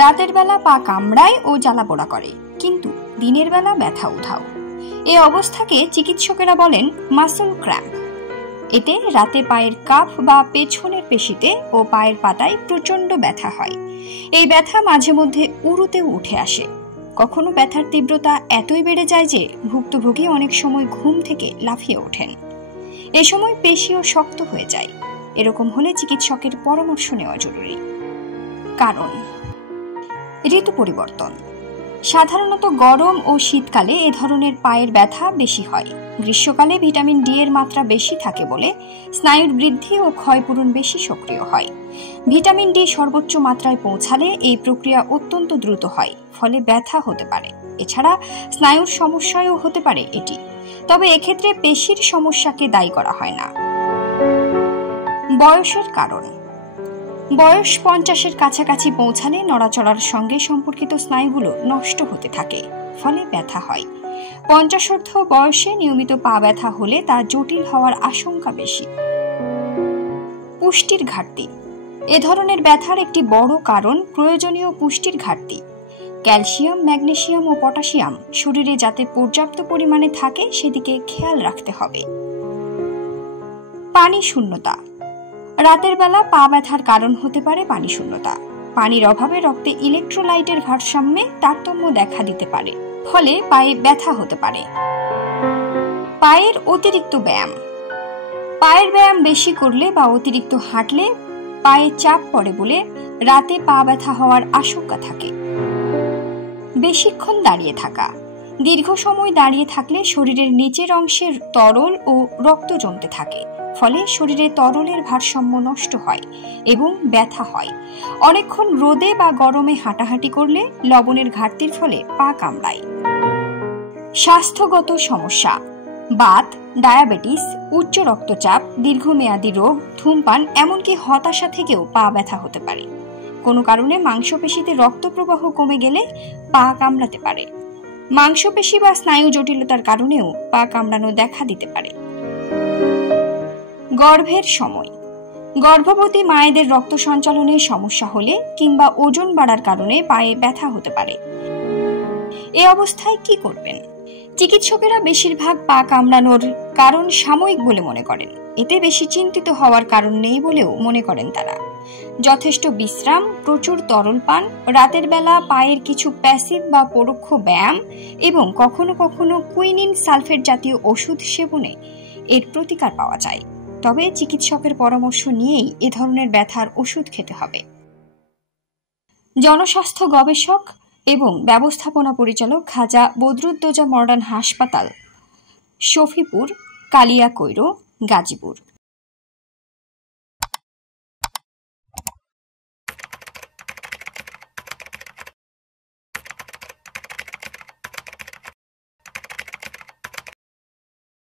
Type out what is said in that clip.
রাতের বেলা পা কামড়ায় ও জ্বালাপোড়া করে, কিন্তু দিনের বেলা ব্যথা উধাও। এই অবস্থাকে চিকিৎসকেরা বলেন মাসল ক্র্যাম্প। এতে রাতে পায়ের কাফ বা পেছনের পেশিতে ও পায়ের পাতায় প্রচন্ড ব্যথা হয়। এই ব্যথা মাঝে মধ্যে উরুতেও উঠে আসে। কখনো ব্যথার তীব্রতা এতই বেড়ে যায় যে ভুক্তভোগী অনেক সময় ঘুম থেকে লাফিয়ে ওঠেন। এ সময় পেশিও শক্ত হয়ে যায়। এরকম হলে চিকিৎসকের পরামর্শ নেওয়া জরুরি। কারণ: ঋতু পরিবর্তন। সাধারণত গরম ও শীতকালে এ ধরনের পায়ের ব্যথা বেশি হয়। গ্রীষ্মকালে ভিটামিন ডি এর মাত্রা বেশি থাকে বলে স্নায়ুর বৃদ্ধি ও ক্ষয়পূরণ বেশি সক্রিয় হয়। ভিটামিন ডি সর্বোচ্চ মাত্রায় পৌঁছালে এই প্রক্রিয়া অত্যন্ত দ্রুত হয়, ফলে ব্যথা হতে পারে। এছাড়া স্নায়ুর সমস্যাও হতে পারে এটি, তবে এক্ষেত্রে পেশির সমস্যাকে দায়ী করা হয় না। বয়সের কারণ: বয়স 50-এর কাছাকাছি পৌঁছালে নড়াচড়ার সঙ্গে সম্পর্কিত স্নায়ুগুলো নষ্ট হতে থাকে, ফলে ব্যথা হয়। 50ঊর্ধ্ব বয়সে নিয়মিত পা ব্যথা হলে তা জটিল হওয়ার আশঙ্কা বেশি। পুষ্টির ঘাটতি: এ ধরনের ব্যথার একটি বড় কারণ প্রয়োজনীয় পুষ্টির ঘাটতি। ক্যালসিয়াম, ম্যাগনেসিয়াম ও পটাশিয়াম শরীরে যাতে পর্যাপ্ত পরিমাণে থাকে সেদিকে খেয়াল রাখতে হবে। পানি শূন্যতা: রাতের বেলা পা ব্যথার কারণ হতে পারে পানি শূন্যতা। পানির অভাবে রক্তে ইলেকট্রোলাইটের ভারসাম্যে তারতম্য দেখা দিতে পারে, ফলে পায়ে ব্যথা হতে পারে। পায়ের অতিরিক্ত ব্যায়াম: পায়ের ব্যায়াম বেশি করলে বা অতিরিক্ত হাঁটলে পায়ে চাপ পড়ে বলে রাতে পা ব্যথা হওয়ার আশঙ্কা থাকে। বেশিক্ষণ দাঁড়িয়ে থাকা: দীর্ঘ সময় দাঁড়িয়ে থাকলে শরীরের নিচের অংশের তরল ও রক্ত জমতে থাকে, ফলে শরীরে তরলের ভারসাম্য নষ্ট হয় এবং ব্যথা হয়। অনেকক্ষণ রোদে বা গরমে হাঁটাহাঁটি করলে লবণের ঘাটতির ফলে পা কামড়ায়। স্বাস্থ্যগত সমস্যা: বাত, ডায়াবেটিস, উচ্চ রক্তচাপ, দীর্ঘমেয়াদী রোগ, ধূমপান, এমনকি হতাশা থেকেও পা ব্যথা হতে পারে। কোনো কারণে মাংসপেশিতে রক্ত প্রবাহ কমে গেলে পা কামড়াতে পারে। মাংসপেশি বা স্নায়ু জটিলতার কারণেও পা কামড়ানো দেখা দিতে পারে। গর্ভের সময়: গর্ভবতী মায়েদের রক্ত সঞ্চালনের সমস্যা হলে কিংবা ওজন বাড়ার কারণে পায়ে ব্যথা হতে পারে। এ অবস্থায় কি করবেন? চিকিৎসকেরা বেশিরভাগ পা কামড়ানোর কারণ সাময়িক বলে মনে করেন। এতে বেশি চিন্তিত হওয়ার কারণ নেই বলেও মনে করেন তারা। যথেষ্ট বিশ্রাম, প্রচুর তরল পান, রাতের বেলা পায়ের কিছু প্যাসিভ বা পরোক্ষ ব্যায়াম এবং কখনো কখনো কুইনিন সালফেট জাতীয় ওষুধ সেবনে এর প্রতিকার পাওয়া যায়। তবে চিকিৎসকের পরামর্শ নিয়েই এ ধরনের ব্যথার ওষুধ খেতে হবে। জনস্বাস্থ্য গবেষক এবং ব্যবস্থাপনা পরিচালক খাজা বদরুদ্দোজা মডার্ন হাসপাতাল, শফিপুর, কালিয়াকৈর, গাজীপুর।